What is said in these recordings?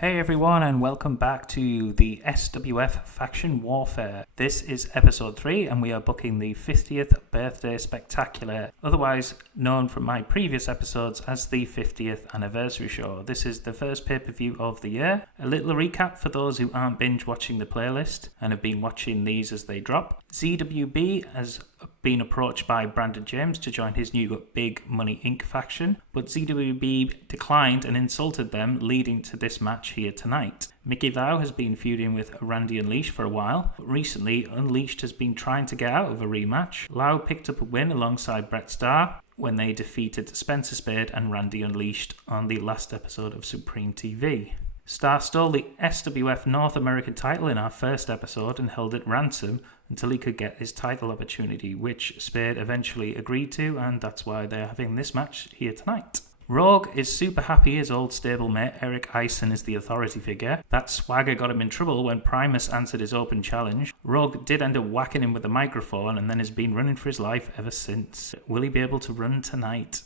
Hey everyone, and welcome back to the SWF Faction Warfare. This is episode 3 and we are booking the 50th birthday spectacular, otherwise known from my previous episodes as the 50th anniversary show. This is the first pay-per-view of the year. A little recap for those who aren't binge watching the playlist and have been watching these as they drop. ZWB has been approached by Brandon James to join his new Big Money Inc. faction, but ZWB declined and insulted them, leading to this match here tonight. Mickey Thou has been feuding with Randy Unleashed for a while, but recently Unleashed has been trying to get out of a rematch. Lau picked up a win alongside Bret Starr when they defeated Spencer Spade and Randy Unleashed on the last episode of Supreme TV. Starr stole the SWF North American title in our first episode and held it ransom until he could get his title opportunity, which Spade eventually agreed to, and that's why they're having this match here tonight. Rogue is super happy his old stablemate Eric Eisen is the authority figure. That swagger got him in trouble when Primus answered his open challenge. Rogue did end up whacking him with the microphone and then has been running for his life ever since. Will he be able to run tonight?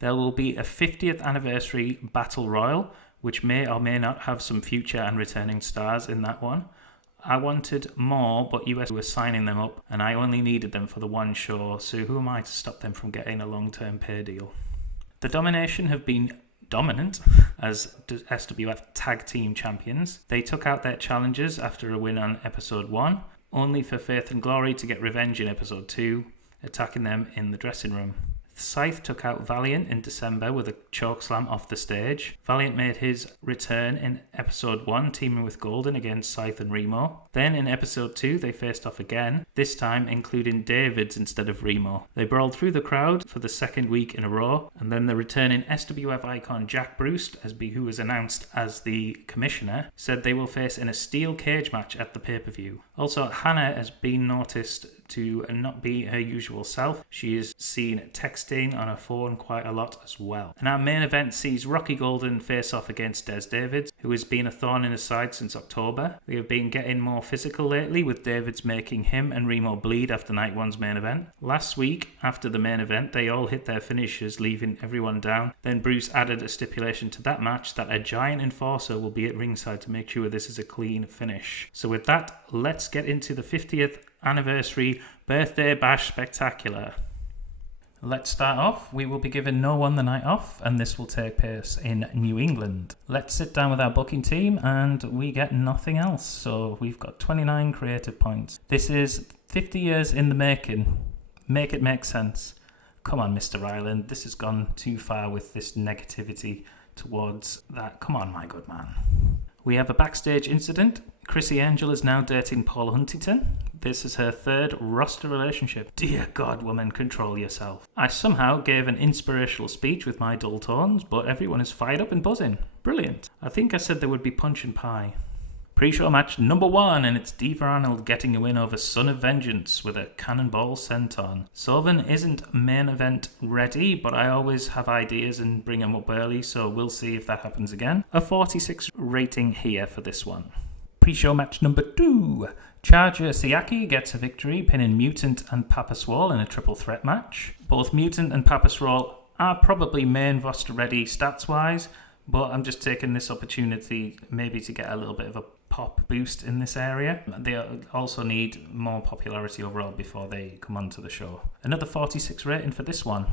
There will be a 50th anniversary Battle Royal, which may or may not have some future and returning stars in that one. I wanted more, but US were signing them up, and I only needed them for the one show, so who am I to stop them from getting a long-term pay deal? The Domination have been dominant as SWF Tag Team Champions. They took out their challengers after a win on Episode 1, only for Faith and Glory to get revenge in Episode 2, attacking them in the dressing room. Scythe took out Valiant in December with a chokeslam off the stage. Valiant made his return in episode 1, teaming with Golden against Scythe and Remo. Then in episode 2 they faced off again, this time including Davids instead of Remo. They brawled through the crowd for the second week in a row, and then the returning SWF icon Jack Bruce, who was announced as the commissioner, said they will face in a steel cage match at the pay-per-view. Also, Hannah has been noticed to not be her usual self. She is seen texting on her phone quite a lot as well. And our main event sees Rocky Golden face off against Des Davids, who has been a thorn in his side since October. They have been getting more physical lately, with Davids making him and Remo bleed after night one's main event. Last week, after the main event, they all hit their finishes, leaving everyone down. Then Bruce added a stipulation to that match that a giant enforcer will be at ringside to make sure this is a clean finish. So with that, let's get into the 50th anniversary birthday bash spectacular. Let's start off. We will be giving no one the night off, and this will take place in New England. Let's sit down with our booking team, and we get nothing else. So we've got 29 creative points. This is 50 years in the making. Make it make sense. Come on, Mr. Ryland. This has gone too far with this negativity towards that. Come on, my good man. We have a backstage incident. Chrissy Angel is now dating Paul Huntington. This is her third roster relationship. Dear God, woman, control yourself. I somehow gave an inspirational speech with my dull tones, but everyone is fired up and buzzing. Brilliant. I think I said there would be punch and pie. Pre-show match number 1, and it's Diva Arnold getting a win over Son of Vengeance with a cannonball senton. Sylvan isn't main event ready, but I always have ideas and bring them up early, so we'll see if that happens again. A 46 rating here for this one. Pre-show match number 2. Charger Siaki gets a victory, pinning Mutant and Papa Swole in a triple threat match. Both Mutant and Papa Swole are probably main roster ready stats-wise, but I'm just taking this opportunity maybe to get a little bit of a pop boost in this area. They also need more popularity overall before they come onto the show. Another 46 rating for this one.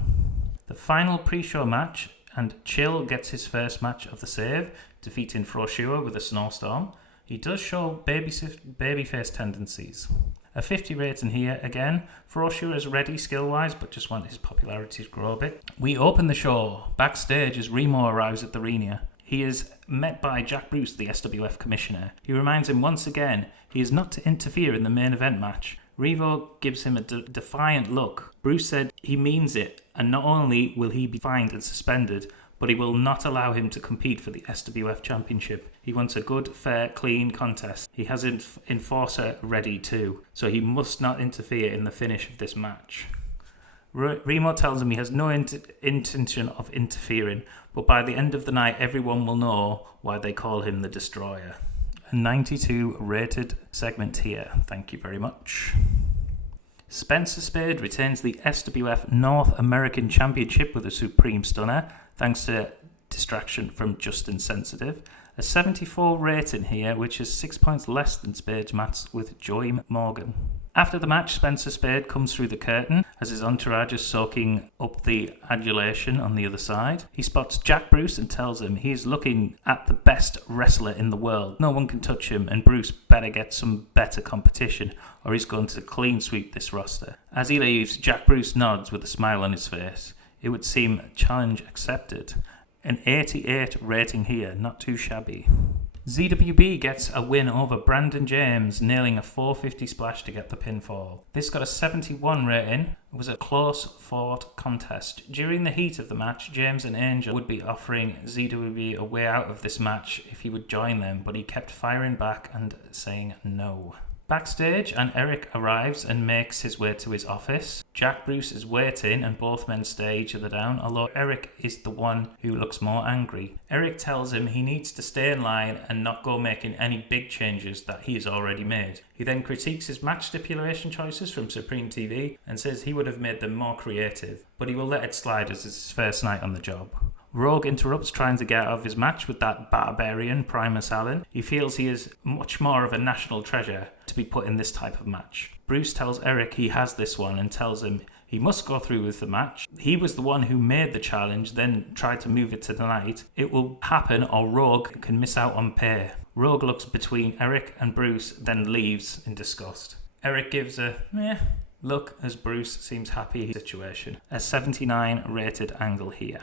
The final pre-show match, and Chill gets his first match of the save, defeating Froshua with a snowstorm. He does show babyface tendencies. A 50 rating here again. Froshua is ready skill-wise, but just want his popularity to grow a bit. We open the show backstage as Remo arrives at the arena. He is met by Jack Bruce, the SWF commissioner. He reminds him once again he is not to interfere in the main event match. Revo gives him a defiant look. Bruce said he means it, and not only will he be fined and suspended, but he will not allow him to compete for the SWF Championship. He wants a good, fair, clean contest. He has an enforcer ready too, so he must not interfere in the finish of this match. Remo tells him he has no intention of interfering, but by the end of the night everyone will know why they call him the Destroyer. A 92 rated segment here. Thank you very much. Spencer Spade retains the SWF North American Championship with a Supreme Stunner, thanks to distraction from Justin Sensitive. A 74 rating here, which is 6 points less than Spade's match with Joy Morgan. After the match, Spencer Spade comes through the curtain as his entourage is soaking up the adulation on the other side. He spots Jack Bruce and tells him he is looking at the best wrestler in the world. No one can touch him, and Bruce better get some better competition or he's going to clean sweep this roster. As he leaves, Jack Bruce nods with a smile on his face. It would seem challenge accepted. An 88 rating here, not too shabby. ZWB gets a win over Brandon James, nailing a 450 splash to get the pinfall. This got a 71 rating. It was a close fought contest. During the heat of the match, James and Angel would be offering ZWB a way out of this match if he would join them, but he kept firing back and saying no. Backstage, and Eric arrives and makes his way to his office. Jack Bruce is waiting and both men stare each other down, although Eric is the one who looks more angry. Eric tells him he needs to stay in line and not go making any big changes that he has already made. He then critiques his match stipulation choices from Supreme TV and says he would have made them more creative, but he will let it slide as it's his first night on the job. Rogue interrupts trying to get out of his match with that barbarian Primus Allen. He feels he is much more of a national treasure to be put in this type of match. Bruce tells Eric he has this one and tells him he must go through with the match. He was the one who made the challenge, then tried to move it to tonight. It will happen or Rogue can miss out on pay. Rogue looks between Eric and Bruce, then leaves in disgust. Eric gives a look as Bruce seems happy in the situation. A 79 rated angle here.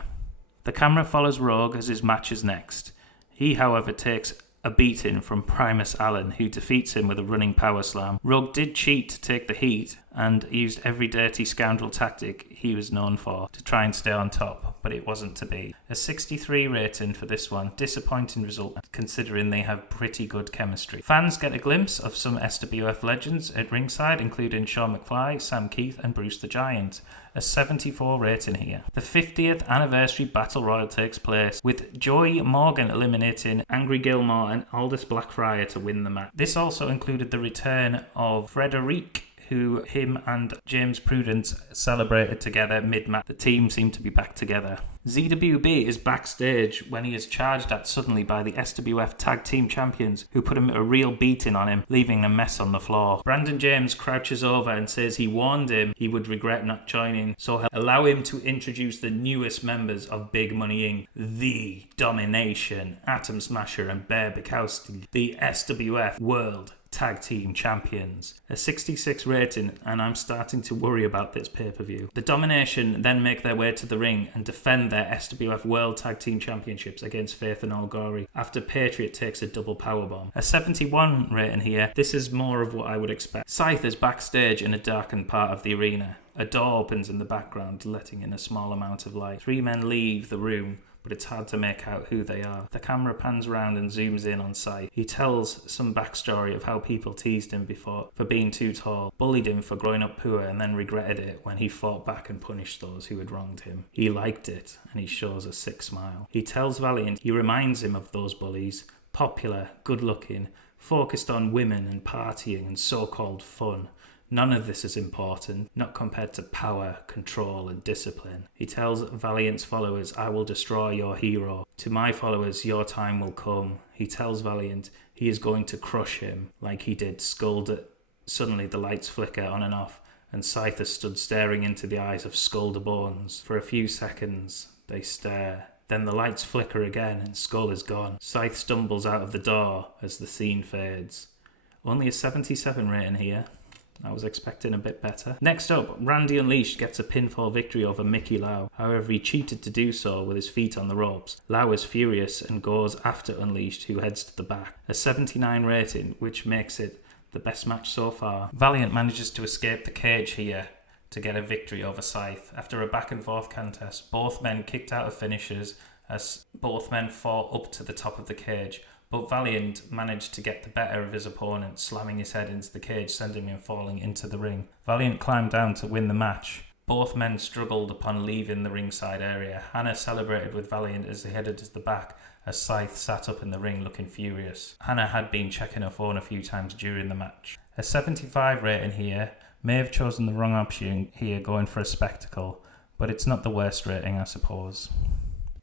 The camera follows Rogue as his match is next. He, however, takes a beating from Primus Allen, who defeats him with a running power slam. Rogue did cheat to take the heat and used every dirty scoundrel tactic he was known for to try and stay on top, but it wasn't to be. A 63 rating for this one. Disappointing result considering they have pretty good chemistry. Fans get a glimpse of some SWF legends at ringside, including Sean McFly, Sam Keith and Bruce the Giant. A 74 rating here. The 50th anniversary Battle Royal takes place, with Joy Morgan eliminating Angry Gilmore and Aldous Blackfriar to win the match. This also included the return of Frederic, who him and James Prudence celebrated together mid-match. The team seemed to be back together. ZWB is backstage when he is charged at suddenly by the SWF Tag Team Champions, who put a real beating on him, leaving a mess on the floor. Brandon James crouches over and says he warned him he would regret not joining, so he'll allow him to introduce the newest members of Big Money Inc. The Domination, Atom Smasher and Bear Bukowski, the SWF World Tag Team Champions. A 66 rating, and I'm starting to worry about this pay-per-view. The Domination then make their way to the ring and defend their SWF World Tag Team Championships against Faith and Al Ghori after Patriot takes a double powerbomb. A 71 rating here. This is more of what I would expect. Scythe is backstage in a darkened part of the arena. A door opens in the background, letting in a small amount of light. Three men leave the room, but it's hard to make out who they are. The camera pans around and zooms in on Scythe. He tells some backstory of how people teased him before for being too tall, bullied him for growing up poor, and then regretted it when he fought back and punished those who had wronged him. He liked it, and he shows a sick smile. He tells Valiant he reminds him of those bullies, popular, good-looking, focused on women and partying and so-called fun. None of this is important, not compared to power, control and discipline. He tells Valiant's followers, I will destroy your hero. To my followers, your time will come. He tells Valiant he is going to crush him like he did Skulda. Suddenly the lights flicker on and off, and Scythe stood staring into the eyes of Skulda Bones. For a few seconds, they stare. Then the lights flicker again and Skull is gone. Scythe stumbles out of the door as the scene fades. Only a 77 rating here. I was expecting a bit better. Next up, Randy Unleashed gets a pinfall victory over Mickey Lau. However, he cheated to do so with his feet on the ropes. Lau is furious and goes after Unleashed, who heads to the back. A 79 rating, which makes it the best match so far. Valiant manages to escape the cage here to get a victory over Scythe. After a back and forth contest, both men kicked out of finishers as both men fought up to the top of the cage. But Valiant managed to get the better of his opponent, slamming his head into the cage, sending him falling into the ring. Valiant climbed down to win the match. Both men struggled upon leaving the ringside area. Hannah celebrated with Valiant as they headed to the back, as Scythe sat up in the ring looking furious. Hannah had been checking her phone a few times during the match. A 75 rating here. May have chosen the wrong option here, going for a spectacle, but it's not the worst rating, I suppose.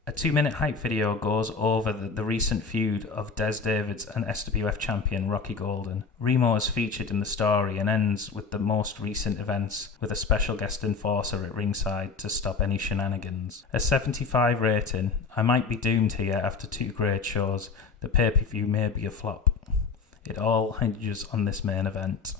A 2-minute hype video goes over the recent feud of Des Davids and SWF champion Rocky Golden. Remo is featured in the story and ends with the most recent events with a special guest enforcer at ringside to stop any shenanigans. A 75 rating. I might be doomed here after 2 great shows. The pay-per-view may be a flop. It all hinges on this main event.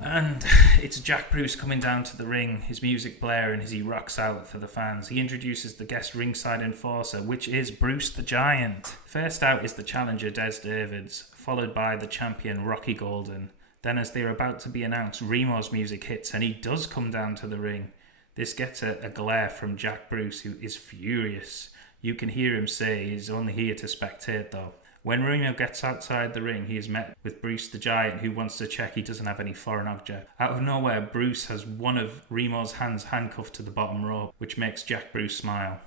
And it's Jack Bruce coming down to the ring, his music blaring as he rocks out for the fans. He introduces the guest ringside enforcer, which is Bruce the Giant. First out is the challenger Des Davids, followed by the champion Rocky Golden. Then as they're about to be announced, Remo's music hits and he does come down to the ring. This gets a glare from Jack Bruce, who is furious. You can hear him say he's only here to spectate though. When Remo gets outside the ring, he is met with Bruce the Giant, who wants to check he doesn't have any foreign object. Out of nowhere, Bruce has one of Remo's hands handcuffed to the bottom rope, which makes Jack Bruce smile.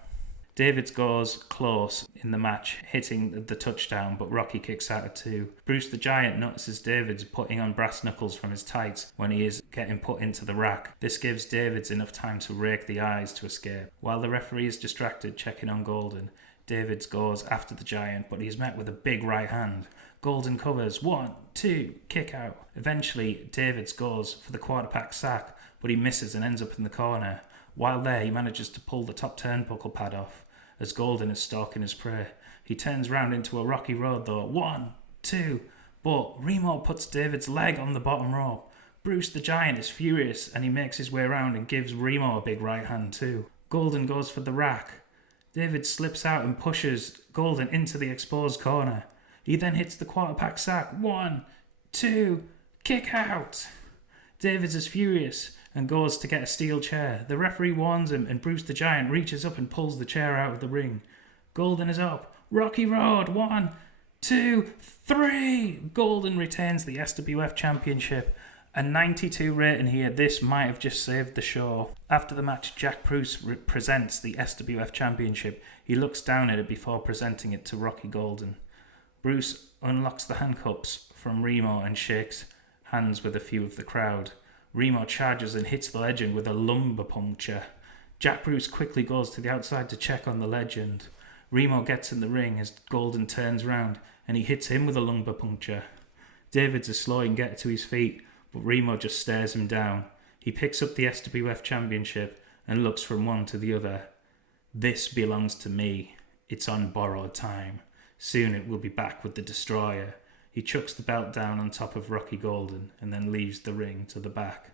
Davids goes close in the match, hitting the touchdown, but Rocky kicks out at 2. Bruce the Giant notices Davids putting on brass knuckles from his tights when he is getting put into the rack. This gives Davids enough time to rake the eyes to escape. While the referee is distracted checking on Golden, Davids goes after the Giant, but he's met with a big right hand. Golden covers, 1, 2, kick out. Eventually, Davids goes for the quarterback sack, but he misses and ends up in the corner. While there, he manages to pull the top turnbuckle pad off, as Golden is stalking his prey. He turns round into a rocky road though, 1, 2, but Remo puts David's leg on the bottom rope. Bruce the Giant is furious, and he makes his way around and gives Remo a big right hand too. Golden goes for the rack. David slips out and pushes Golden into the exposed corner. He then hits the quarterback sack. 1, 2, kick out. Davids is furious and goes to get a steel chair. The referee warns him and Bruce the Giant reaches up and pulls the chair out of the ring. Golden is up. Rocky Road. 1, 2, 3. Golden retains the SWF Championship. A 92 rating here. This might have just saved the show. After the match, Jack Bruce presents the SWF Championship. He looks down at it before presenting it to Rocky Golden. Bruce unlocks the handcuffs from Remo and shakes hands with a few of the crowd. Remo charges and hits the legend with a lumbar puncture. Jack Bruce quickly goes to the outside to check on the legend. Remo gets in the ring as Golden turns round and he hits him with a lumbar puncture. Davids is slow and gets to his feet, but Remo just stares him down. He picks up the SWF Championship and looks from one to the other. This belongs to me. It's on borrowed time. Soon it will be back with the Destroyer. He chucks the belt down on top of Rocky Golden and then leaves the ring to the back.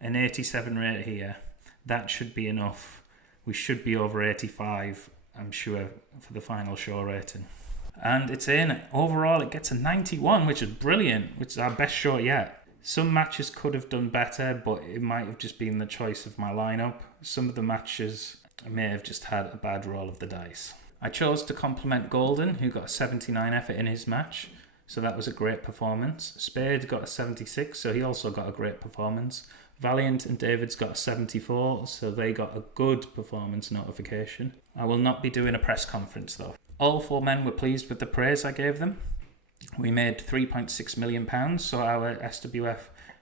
An 87 rate here. That should be enough. We should be over 85, I'm sure, for the final show rating. And it's in. Overall, it gets a 91, which is brilliant, which is our best show yet. Some matches could have done better, but it might have just been the choice of my lineup. Some of the matches may have just had a bad roll of the dice. I chose to compliment Golden, who got a 79 effort in his match, so that was a great performance. Spade got a 76, so he also got a great performance. Valiant and Davids got a 74, so they got a good performance notification. I will not be doing a press conference though. All 4 men were pleased with the praise I gave them. We made £3.6 million, so our SWF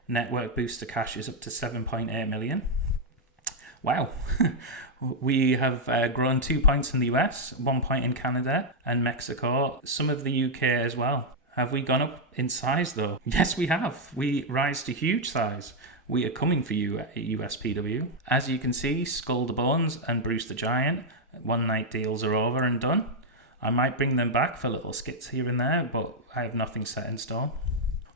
network booster cash is up to 7.8 million. Wow. We have grown 2 points in the US, 1 point in Canada and Mexico, some of the UK as well. Have we gone up in size though? Yes, we have. We rise to huge size. We are coming for you at USPW. As you can see, Skull the Bones and Bruce the Giant, one night deals are over and done. I might bring them back for little skits here and there, but I have nothing set in stone.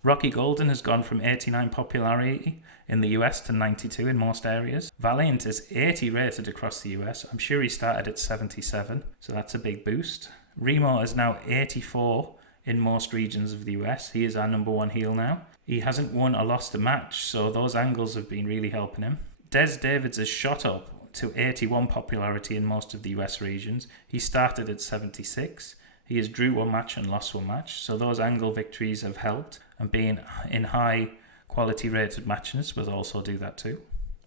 Rocky Golden has gone from 89 popularity in the US to 92 in most areas. Valiant is 80 rated across the US. I'm sure he started at 77, so that's a big boost. Remo is now 84 in most regions of the US. He is our number 1 heel now. He hasn't won or lost a match, so those angles have been really helping him. Des Davids has shot up to 81 popularity in most of the US regions. He started at 76. He has drew 1 match and lost 1 match, so those angle victories have helped, and being in high quality rated matches will also do that too.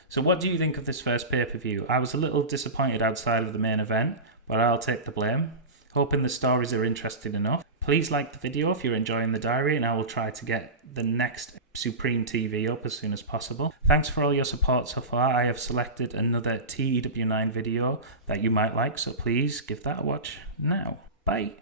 So what do you think of this first pay-per-view? I was a little disappointed outside of the main event, but I'll take the blame. Hoping the stories are interesting enough. Please like the video if you're enjoying the diary, and I will try to get the next Supreme TV up as soon as possible. Thanks for all your support so far. I have selected another TEW9 video that you might like, so please give that a watch now. Bye.